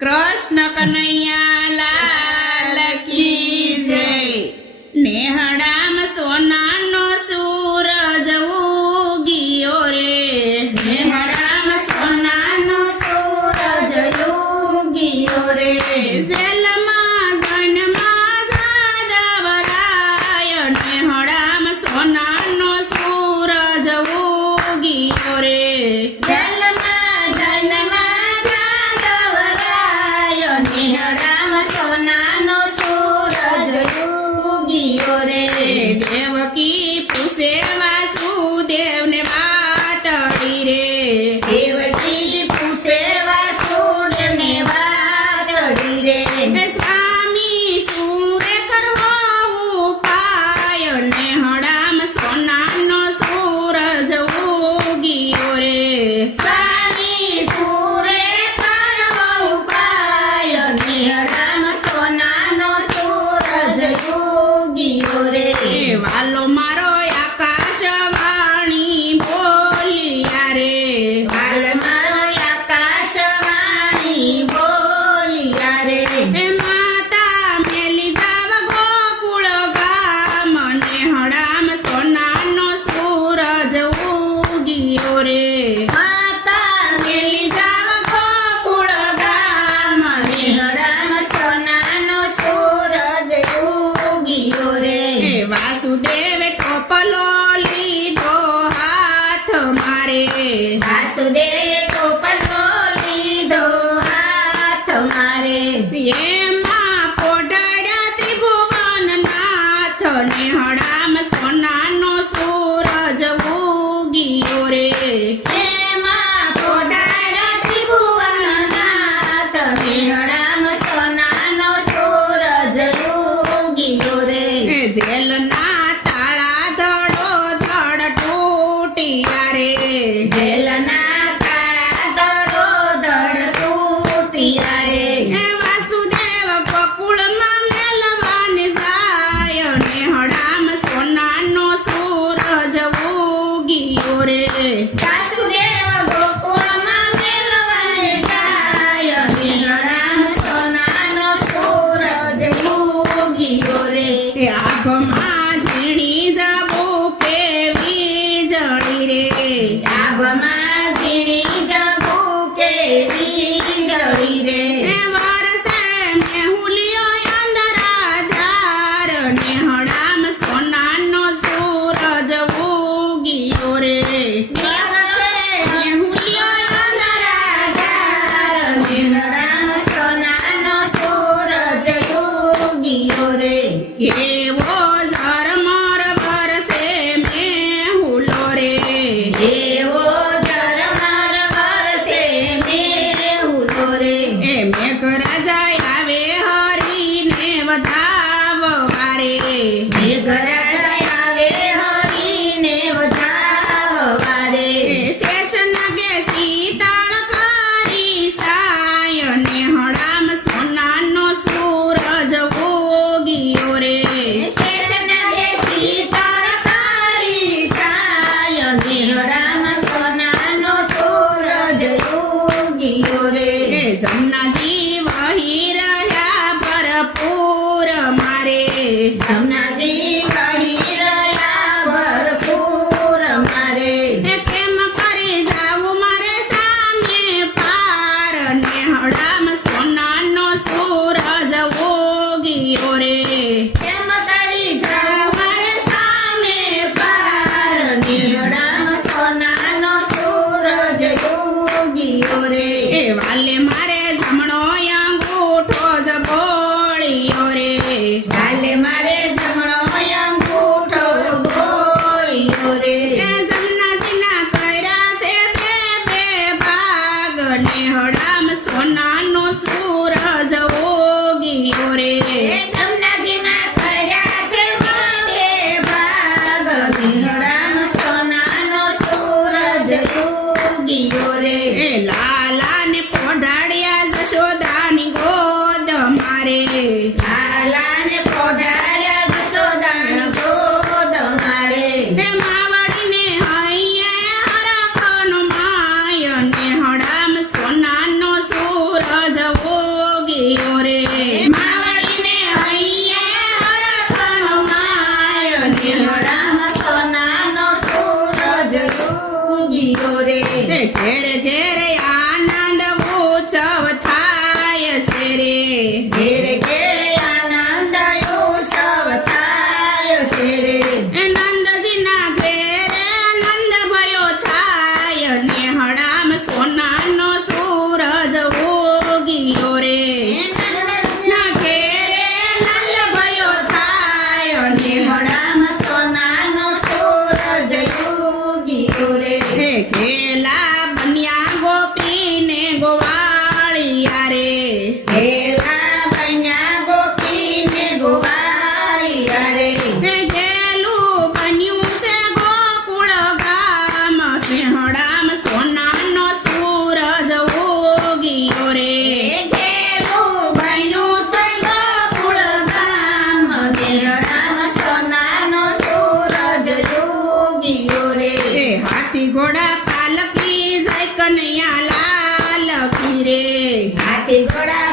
કૃષ્ણ કનૈયા લાલ કી જય। નેહડામાં સોનાનો સૂરજ ઉગ્યો રે, નેહડામાં સોનાનો સૂરજ ઉગ્યો રે। જેલમાં જન્મમાં જાદવરાય, નેહડામાં સોનાનો સૂરજ ઉગ્યો રે। સોનાનો સૂરજ ઉગ્યો રે। દેવકી પૂછે વાસુદેવને વાતડી રે, દેવકી પૂછે વાસુદેવને વાતડી રે। સ્વામી સુરે કરવો ઉપાય, નેહડામાં સોનાનો સૂરજ ઉગ્યો રે। સ્વામી સુરે કરવો ઉપાય, નેહડામાં સોનાનો સૂરજ ઉગ્યો રે। વાલો મારો આકાશવાણી બોલિયા રે, વાલો મારો આકાશવાણી બોલિયા રે। માતા મેલી જાવ ગોકુળ ગામ, નેહડામાં સોનાનો સૂરજ ઉગ્યો રે। માતા મેલી જાવ ગોકુળ ગામ, નેહડામાં સોનાનો સૂરજ ઉગ્યો રે। વાસુદેવે ટોપલો લીધો હાથ મારે, વાસુદેવે ટોપલો લીધો હાથ મારે। એમાં પોઢાડ્યા ત્રિભુવન નાથ, નેહડામાં સોનાનો સૂરજ ઉગ્યો રે। એમાં પોઢાડ્યા ત્રિભુવન નાથ, નેહડામાં સોનાનો સૂરજ ઉગ્યો રે। જેલના તાળા ધડો ધડ તૂટ્યા રે, જેલના તાળા ધડો ધડ તૂટ્યા રે। વાસુદેવ ગોકુળમાં મેલવાને જાય, નેહડામાં સોનાનો સૂરજ ઉગ્યો રે। વાસુદેવ ગોકુળમાં મેલવાને જાય, નેહડામાં યોગીઓ રે માવડીને હૈયે હરખનો માય નેહડામાં સોનાનો સૂરજ ઉગીયો રે રે ઘેર ઘેર આનંદ ઉત્સવ થાય છે રે ઘેરે ઘેરે આનંદ ઉત્સવ થાય છે રે નંદજીના ઘેરે નંદ ભયો થાય નેહડામ સોનાનો સૂરજ ઉગીયો રે ના ઘેરે નંદ ભયો થાય નેહડામાં સોનાનો સૂરજ ઉગીયો રે હે ખેલા બન્યા ગોપીને ગોવાળિયા રે ઘેલા બન્યા ગોપીને ગોવાળિયા રે હે ગેલું બન્યું છે ગોકુળ ગામ સિંહડામ સોનાનો સૂરજ ઉગીયો રે ઘેલું બન્યું છે ગોકુળ ગામ નેહડામાં સોનાનો સૂરજ ઉગીયો રે હે હાથી ઘોડા પાલકી જય કનૈયા લાલ કી રે હાથી ઘોડા